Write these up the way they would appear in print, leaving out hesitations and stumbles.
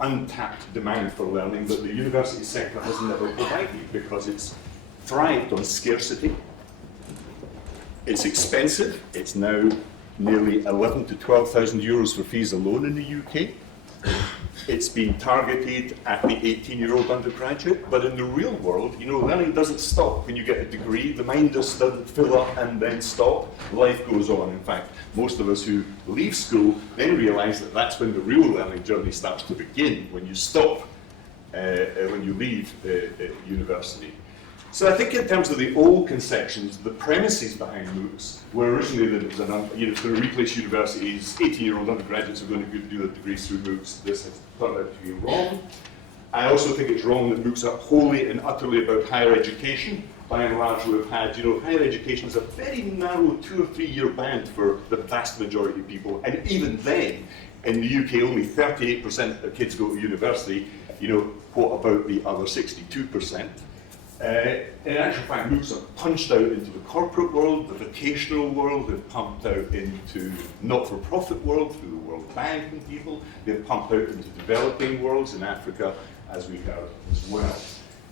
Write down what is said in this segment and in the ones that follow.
untapped demand for learning that the university sector has never provided, because it's thrived on scarcity. It's expensive. It's now nearly 11,000 to 12,000 euros for fees alone in the UK. It's been targeted at the 18-year-old undergraduate, but in the real world, learning doesn't stop when you get a degree. The mind just doesn't fill up and then stop. Life goes on. In fact, most of us who leave school then realize that that's when the real learning journey starts to begin, when you stop, when you leave university. So I think in terms of the old conceptions, the premises behind MOOCs were originally that it was to replace universities, 18-year-old undergraduates are going to do their degrees through MOOCs. This has turned out to be wrong. I also think it's wrong that MOOCs are wholly and utterly about higher education. By and large, we've had, higher education is a very narrow 2 or 3 year band for the vast majority of people. And even then, in the UK, only 38% of kids go to university. What about the other 62%? In actual fact, MOOCs are punched out into the corporate world, the vocational world, they've pumped out into not-for-profit world through the World Bank and people, they've pumped out into developing worlds in Africa, as we heard as well.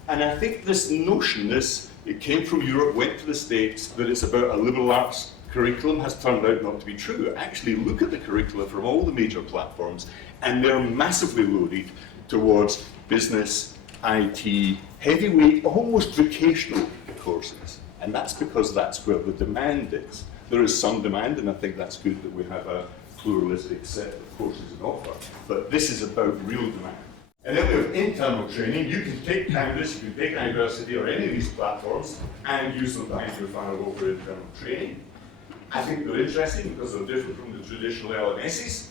And I think this notion, it came from Europe, went to the States, that it's about a liberal arts curriculum has turned out not to be true. Actually, look at the curricula from all the major platforms, and they're massively loaded towards business, IT, heavyweight, almost vocational courses. And that's because that's where the demand is. There is some demand, and I think that's good that we have a pluralistic set of courses and offer. But this is about real demand. And then we have internal training. You can take Canvas, you can take University or any of these platforms and use them behind your firewall for internal training. I think they're interesting because they're different from the traditional LMSs,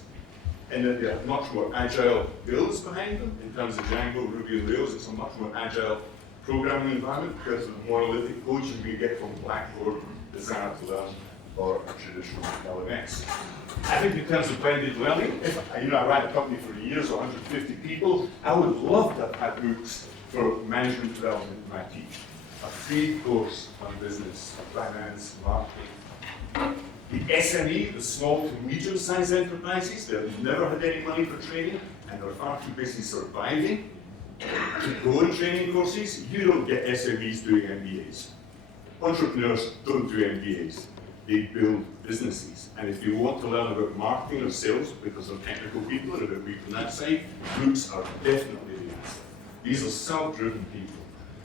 and that they have much more agile builds behind them. In terms of Django, Ruby, and Rails, it's a much more agile programming environment because of the monolithic code you can get from Blackboard, Desire to Learn, or a traditional LMS. I think in terms of blended learning, if I ran a company for years, 150 people, I would love to have had MOOCs for management development in IT. A free course on business, finance, marketing. The SME, the small to medium-sized enterprises, they've never had any money for training, and they're far too busy surviving to go in training courses. You don't get SMEs doing MBAs. Entrepreneurs don't do MBAs. They build businesses. And if you want to learn about marketing or sales, because they're technical people and about people on that side, MOOCs are definitely the answer. These are self-driven people.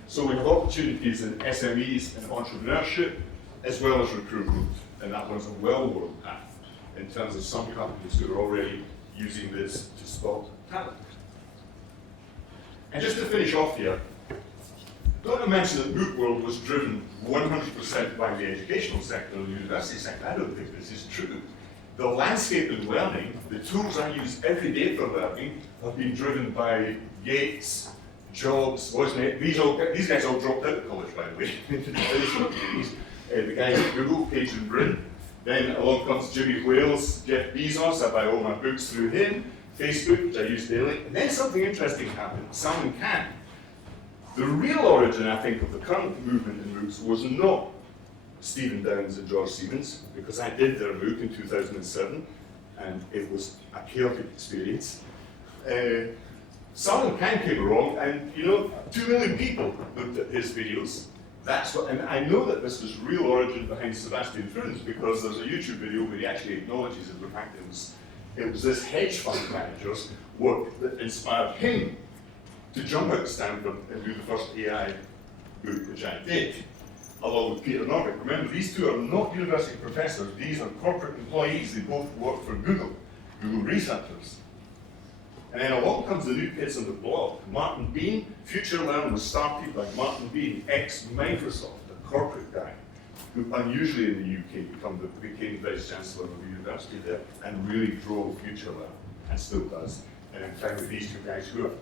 So we have opportunities in SMEs and entrepreneurship, as well as recruitment. And that one's a well-worn path in terms of some companies who are already using this to spot talent. And just to finish off here, don't mention that MOOC world was driven 100% by the educational sector or the university sector. I don't think this is true. The landscape in learning, the tools I use every day for learning, have been driven by Gates, Jobs, wasn't it? These guys all dropped out of college, by the way, into the traditional degrees. The guys at Google, Page and Brin. Then along comes Jimmy Wales, Jeff Bezos, I buy all my books through him, Facebook, which I use daily. And then something interesting happened, Simon Can. The real origin, I think, of the current movement in MOOCs was not Stephen Downes and George Stevens, because I did their MOOC in 2007, and it was a chaotic experience. Simon Can came along, and 2 million people looked at his videos. That's what, and I know that this was real origin behind Sebastian Fruins, because there's a YouTube video where he actually acknowledges that, in fact, it was this hedge fund manager's work that inspired him to jump out of Stanford and do the first AI MOOC, which I did, along with Peter Norvig. Remember, these two are not university professors, these are corporate employees, they both work for Google researchers. And then along comes the new kids on the block. Martin Bean, Future Learn was started by Martin Bean, ex-Microsoft, a corporate guy, who unusually in the UK became Vice Chancellor of the university there and really drove Future Learn, and still does. And in fact, with these two guys who have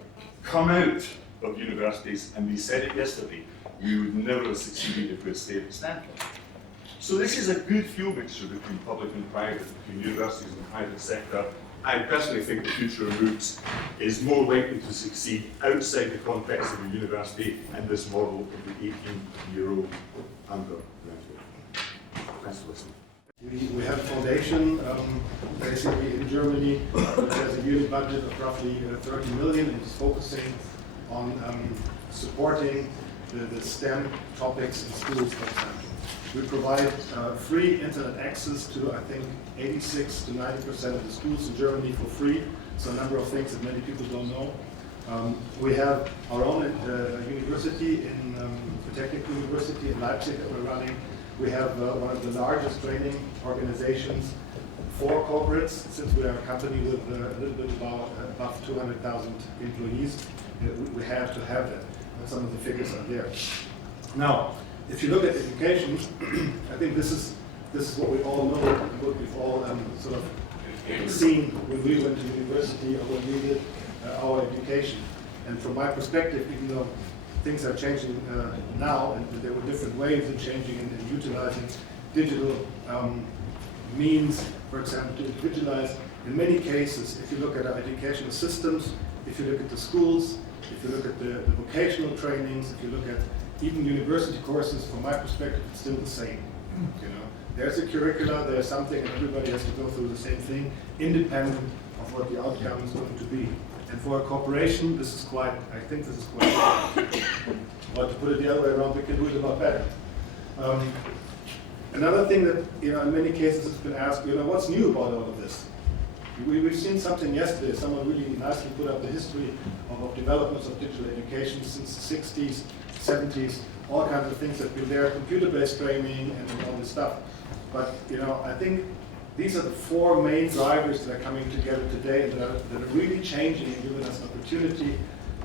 come out of universities, and they said it yesterday, we would never have succeeded if we had stayed at Stanford. So this is a good fuel mixture between public and private, between universities and the private sector. I personally think the future of MOOCs is more likely to succeed outside the context of a university and this model of the 18-year-old undergraduate. Thanks for listening. We have a foundation, basically in Germany, which has a yearly budget of roughly 30 million and is focusing on supporting the STEM topics in schools, for example. We provide free internet access to, I think, 86 to 90% of the schools in Germany for free. So a number of things that many people don't know. We have our own university, the Technical University in Leipzig that we're running. We have one of the largest training organizations for corporates, since we are a company with a little bit above 200,000 employees. We have to have that, and some of the figures are there. Now, if you look at education, I think this is what we all know, what we've all sort of seen when we went to university or when we did our education. And from my perspective, even though things are changing now, and there were different ways of changing and utilizing digital means, for example, to individualize. In many cases, if you look at our educational systems, if you look at the schools, if you look at the vocational trainings, if you look at even university courses, from my perspective, it's still the same. You know, there's a curricula, there's something, and everybody has to go through the same thing, independent of what the outcome is going to be. And for a corporation, this is quite, I think this is quite, or to put it the other way around, we can do it a lot better. Another thing that, you know, in many cases has been asked, you know, what's new about all of this? We've seen something yesterday, someone really nicely put up the history of developments of digital education since the 60s, 70s, all kinds of things that have been there, computer-based training and all this stuff. But, you know, I think these are the four main drivers that are coming together today that are really changing and giving us opportunity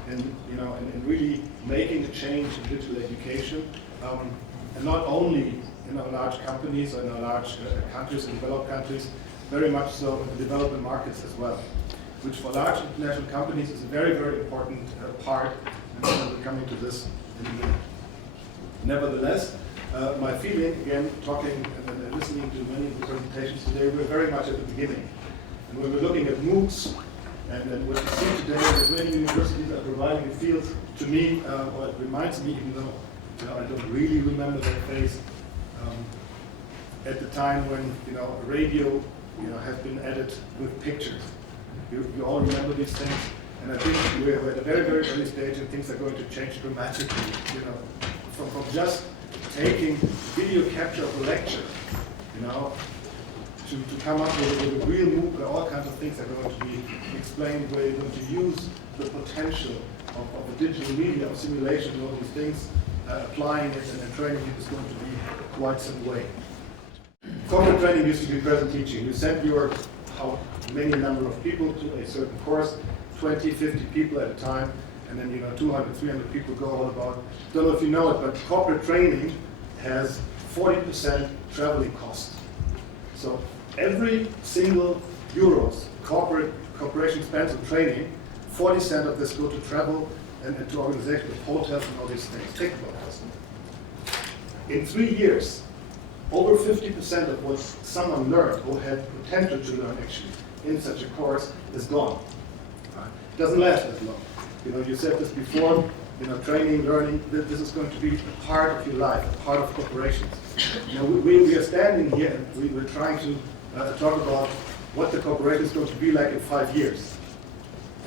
and, you know, and really making a change in digital education. And not only in our large companies or in our large countries, and developed countries, very much so in the developing markets as well, which for large international companies is a very, very important part, and we're coming to this in a minute. Nevertheless, my feeling, again, talking and listening to many of the presentations today, we're very much at the beginning. And when we're looking at MOOCs, and what we see today, that many universities are providing a field, to me, or it reminds me, even though, you know, I don't really remember that phase, at the time when, you know, radio, you know, has been added with pictures. You all remember these things, and I think we're at a very, very early stage, and things are going to change dramatically. You know, from just taking video capture of a lecture, you know, to come up with a real MOOC, where all kinds of things are going to be explained, where you're going to use the potential of the digital media, of simulation, and all these things, applying it and training it is going to be quite some way. Corporate training used to be present teaching. You sent your many number of people to a certain course, 20, 50 people at a time, and then, you know, 200, 300 people go all about. Don't know if you know it, but corporate training has 40% traveling cost. So every single euros corporation spends on training, 40% of this go to travel and to organization of hotels and all these things. Think about this. In 3 years, over 50% of what someone learned or had potential to learn actually in such a course is gone. It doesn't last as long. You know, you said this before, you know, training, learning, this is going to be a part of your life, a part of corporations. You know, we are standing here and we're trying to talk about what the corporation is going to be like in 5 years.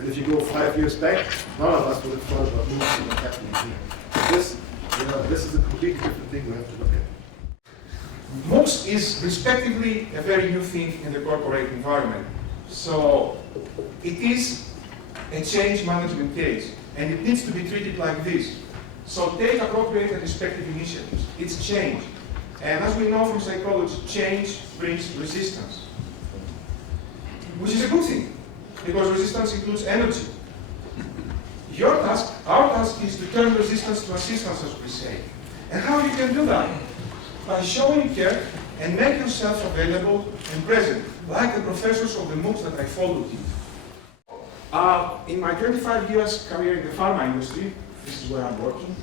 And if you go 5 years back, none of us would have thought about MOOCs and what's happening here. This, you know, this is a completely different thing we have to look at. MOOCs is respectively a very new thing in the corporate environment. So it is a change management case, and it needs to be treated like this. So take appropriate and respective initiatives. It's change. And as we know from psychology, change brings resistance, which is a good thing, because resistance includes energy. Your task, our task, is to turn resistance to assistance, as we say. And how you can do that? By showing care and make yourself available and present, like the professors of the MOOCs that I followed you. In my 25 years career in the pharma industry, this is where I'm working,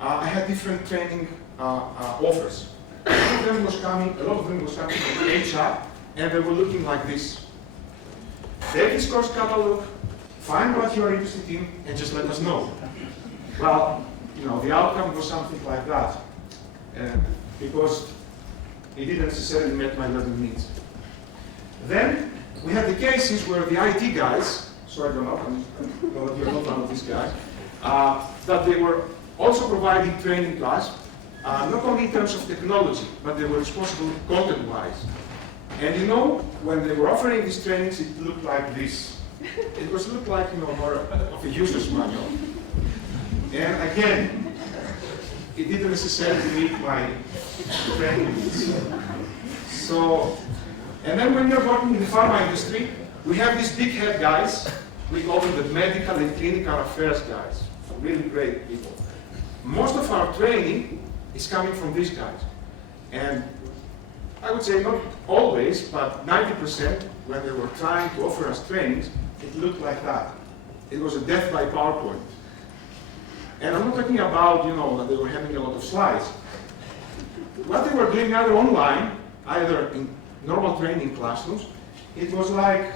I had different training offers. A lot of them was coming from HR, and they were looking like this. Take this course catalog, find what you are interested in, and just let us know. Well, you know, the outcome was something like that. Because it didn't necessarily meet my learning needs. Then we had the cases where the IT guys, sorry, you're not one of these guys, that they were also providing training to us, not only in terms of technology, but they were responsible content-wise. And you know, when they were offering these trainings, it looked like this. It looked like, you know, more of a user's manual. And again, it didn't necessarily meet my training needs. So, and then when you're working in the pharma industry, we have these big head guys. We call them the medical and clinical affairs guys. Really great people. Most of our training is coming from these guys. And I would say not always, but 90% when they were trying to offer us trainings, it looked like that. It was a death by PowerPoint. And I'm not talking about, you know, that they were having a lot of slides. What they were doing either online, either in normal training classrooms, it was like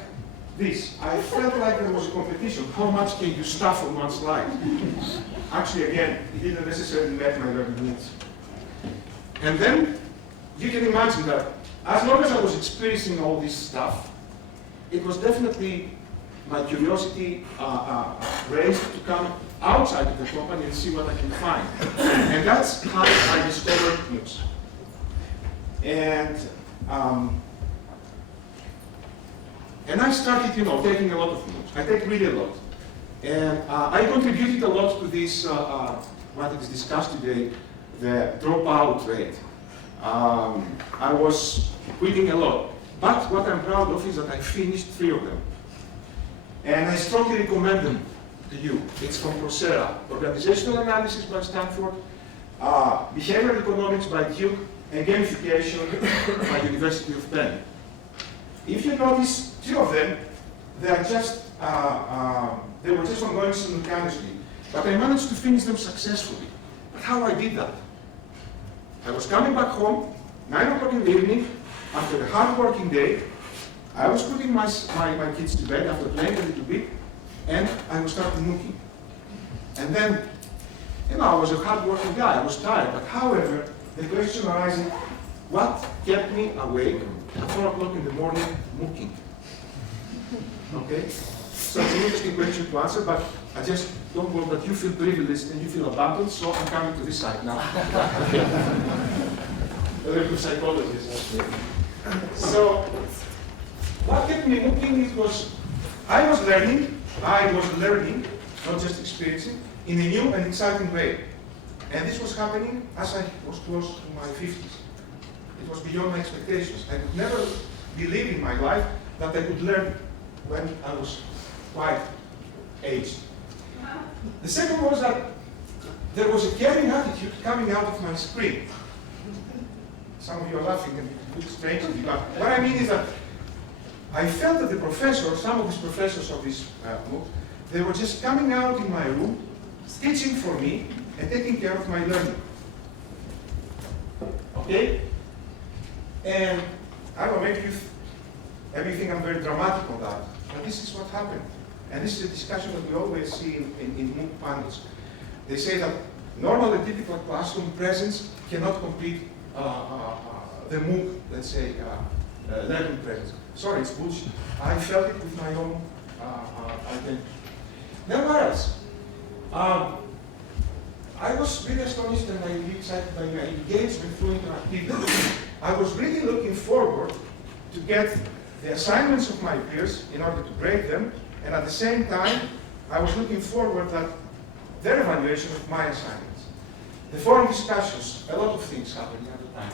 this. I felt like there was a competition. How much can you stuff on one slide? Actually, again, it didn't necessarily meet my learning needs. And then, you can imagine that as long as I was experiencing all this stuff, it was definitely my curiosity raised to come outside of the company and see what I can find. And that's how I discovered MOOCs. And I started, you know, taking a lot of MOOCs. I take really a lot. And I contributed a lot to this, what is discussed today, the dropout rate. I was quitting a lot. But what I'm proud of is that I finished 3 of them. And I strongly recommend them to you. It's from Coursera, Organizational Analysis by Stanford, Behavioral Economics by Duke, and Gamification by University of Penn. If you notice, 2 of them, they were just ongoing simultaneously. But I managed to finish them successfully. But how I did that? I was coming back home, 9 o'clock in the evening, after a hard working day. I was putting my kids to bed after playing a little bit, and I was starting MOOCing. And then, you know, I was a hard working guy, I was tired, but however, the question arises, what kept me awake at 4 o'clock in the morning MOOCing? Okay? So it's an interesting question to answer, but I just don't want that you feel privileged and you feel abandoned, so I'm coming to this side now. A very good psychologist, actually. So, what kept me MOOCing? It was, I was learning, not just experiencing, in a new and exciting way. And this was happening as I was close to my 50s. It was beyond my expectations. I could never believe in my life that I could learn when I was quite aged. The second was that there was a caring attitude coming out of my screen. Some of you are laughing and it looks strange to me, but what I mean is that I felt that the professors, some of these professors of this MOOC, they were just coming out in my room, teaching for me, and taking care of my learning. Okay? And I don't know, maybe you think I'm very dramatic on that, but this is what happened. And this is a discussion that we always see in MOOC panels. They say that normal and typical classroom presence cannot complete the MOOC, let's say, learning presence. Sorry, it's bullshit. I felt it with my own identity. Then what else? I was really astonished and really excited by my engagement through interactivity. I was really looking forward to get the assignments of my peers in order to grade them, and at the same time, I was looking forward to their evaluation of my assignments. The forum discussions, a lot of things happening at the time.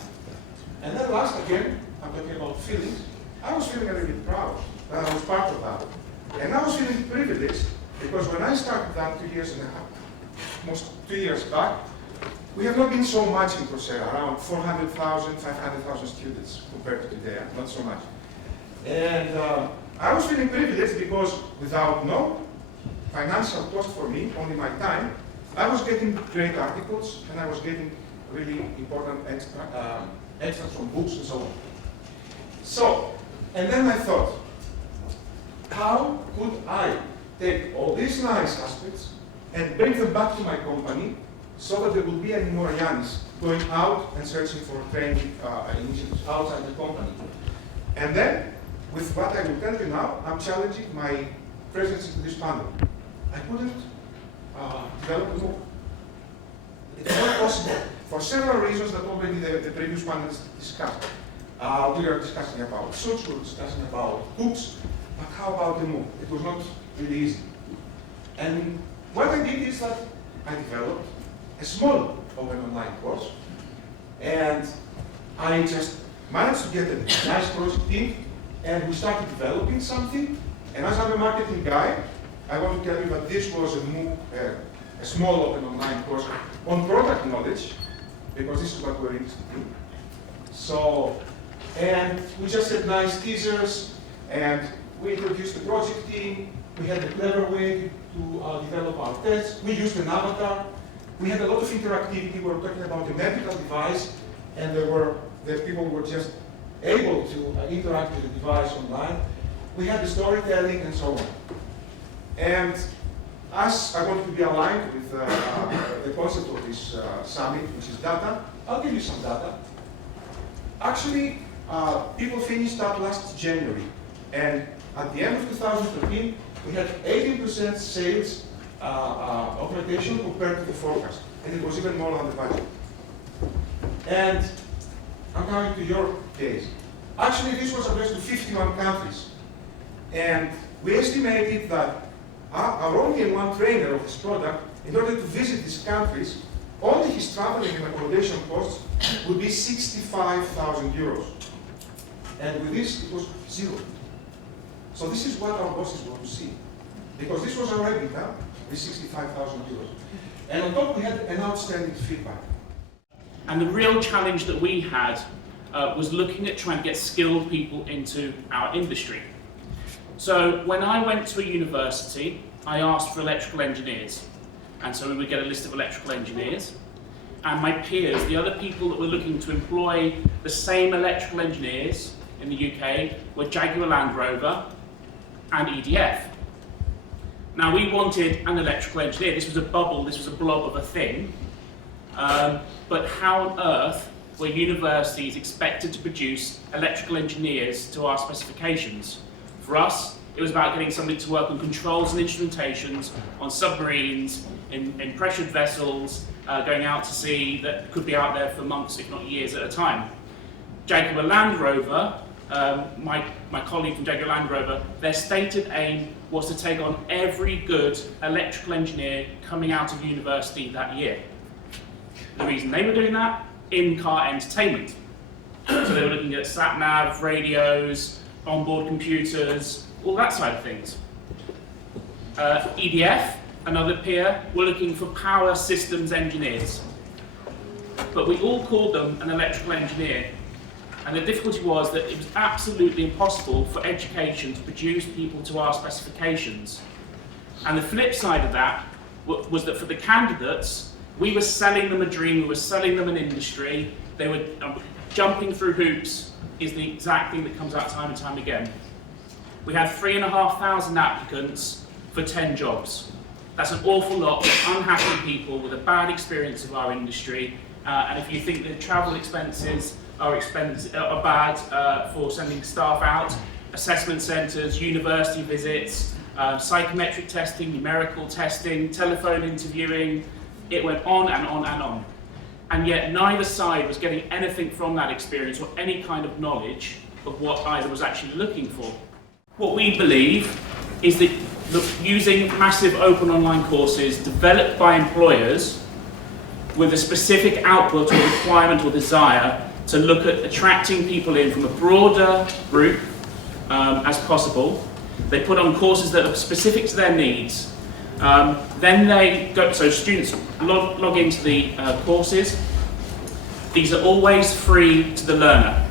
And then last, again, I'm talking about feelings. I was feeling a little bit proud that I was part of that. And I was feeling privileged because when I started that 2 years and a half, almost 2 years back, we have not been so much in Coursera, around 400,000, 500,000 students compared to today, not so much. And I was feeling privileged because without no financial cost for me, only my time, I was getting great articles and I was getting really important extras from books and so on. So, and then I thought, how could I take all these nice aspects and bring them back to my company so that there will be any more Yannis going out and searching for training initiatives outside the company. And then, with what I will tell you now, I'm challenging my presence in this panel. I couldn't develop a MOOC. It's not possible for several reasons that already the previous panelists discussed. We are discussing about suits, we are discussing about hooks, but how about the MOOC? It was not really easy. And what I did is that I developed a small open online course, and I just managed to get a nice project team, and we started developing something. And as I'm a marketing guy, I want to tell you that this was a MOOC, a small open online course on product knowledge, because this is what we're interested in. So, and we just had nice teasers, and we introduced the project team. We had a clever way to develop our tests. We used an avatar. We had a lot of interactivity. We were talking about a medical device, and the people were just able to interact with the device online. We had the storytelling and so on. And as I wanted to be aligned with the concept of this summit, which is data, I'll give you some data. Actually, people finished up last January, and at the end of 2013, we had 18% sales augmentation compared to the forecast, and it was even more than the budget. And I'm coming to your case. Actually, this was addressed to 51 countries, and we estimated that our only one trainer of this product, in order to visit these countries, only his traveling and accommodation costs would be 65,000 euros. And with this, it was zero. So this is what our bosses want to see. Because this was our EBITDA, this 65,000 euros. And on top, we had an outstanding feedback. And the real challenge that we had was looking at trying to get skilled people into our industry. So when I went to a university, I asked for electrical engineers. And so we would get a list of electrical engineers. And my peers, the other people that were looking to employ the same electrical engineers in the UK, were Jaguar Land Rover and EDF. Now we wanted an electrical engineer. This was a bubble, this was a blob of a thing. But how on earth were universities expected to produce electrical engineers to our specifications? For us, it was about getting somebody to work on controls and instrumentations, on submarines, in pressured vessels, going out to sea that could be out there for months, if not years at a time. Jaguar Land Rover, my colleague from Jaguar Land Rover, their stated aim was to take on every good electrical engineer coming out of university that year. The reason they were doing that? In-car entertainment. So they were looking at sat-nav, radios, onboard computers, all that side of things. EDF, another peer, were looking for power systems engineers. But we all called them an electrical engineer. And the difficulty was that it was absolutely impossible for education to produce people to our specifications. And the flip side of that was that for the candidates, we were selling them a dream, we were selling them an industry. They were jumping through hoops is the exact thing that comes out time and time again. We had 3,500 applicants for 10 jobs. That's an awful lot of unhappy people with a bad experience of our industry. And if you think that travel expenses are bad for sending staff out, assessment centres, university visits, psychometric testing, numerical testing, telephone interviewing, it went on and on and on. And yet neither side was getting anything from that experience or any kind of knowledge of what either was actually looking for. What we believe is that using massive open online courses developed by employers with a specific output or requirement or desire to look at attracting people in from a broader group as possible. They put on courses that are specific to their needs. Then they go, so students log into the courses. These are always free to the learner.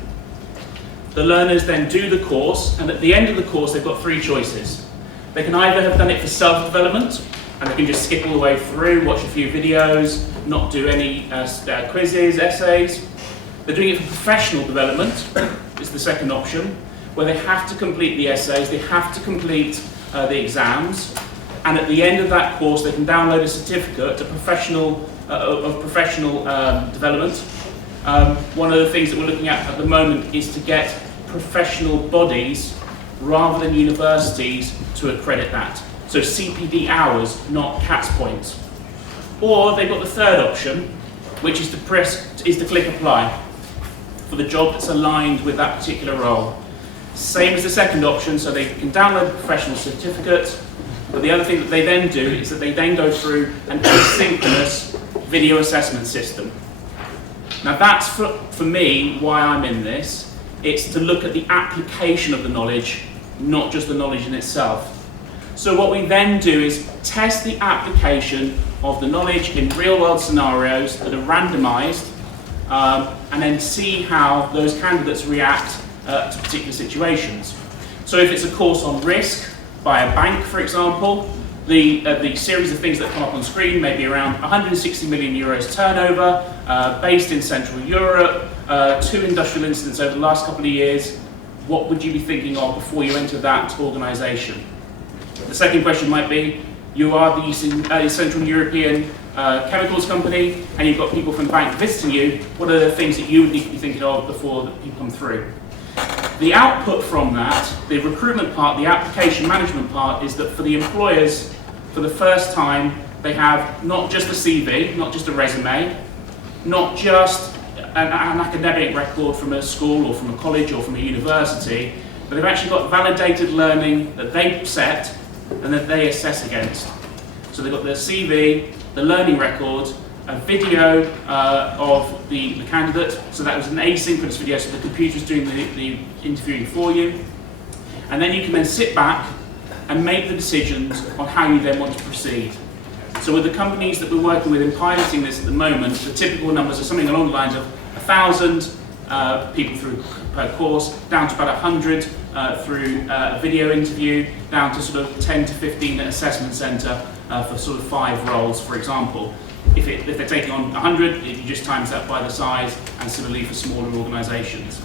The learners then do the course, and at the end of the course they've got three choices. They can either have done it for self-development, and they can just skip all the way through, watch a few videos, not do any quizzes, essays. They're doing it for professional development, is the second option, where they have to complete the essays, they have to complete the exams. and at the end of that course they can download a certificate, of professional development. One of the things that we're looking at the moment is to get professional bodies rather than universities to accredit that. So CPD hours, not CATS points. Or they've got the third option, which is to click apply for the job that's aligned with that particular role. Same as the second option, so they can download a professional certificate, but the other thing that they then do is that they then go through an asynchronous video assessment system. Now that's for me why I'm in this. It's to look at the application of the knowledge, not just the knowledge in itself. So what we then do is test the application of the knowledge in real-world scenarios that are randomized, and then see how those candidates react to particular situations. So if it's a course on risk by a bank, for example, the series of things that come up on screen may be around 160 million euros turnover, based in Central Europe, 2 industrial incidents over the last couple of years. What would you be thinking of before you enter that organisation? The second question might be, you are the Central European chemicals company, and you've got people from the bank visiting you. What are the things that you would need to be thinking of before you come through? The output from that, the recruitment part, the application management part, is that for the employers, for the first time, they have not just a CV, not just a resume, not just an academic record from a school or from a college or from a university, but they've actually got validated learning that they set and that they assess against. So they've got their CV, the learning record, a video of the candidate. So that was an asynchronous video, so the computer's doing the interviewing for you. And then you can then sit back and make the decisions on how you then want to proceed. So with the companies that we're working with in piloting this at the moment, the typical numbers are something along the lines of 1,000 people through per course, down to about 100 through a video interview, down to sort of 10 to 15 at assessment centre for sort of 5 roles, for example. If they're taking on 100, you just times that by the size, and similarly for smaller organisations.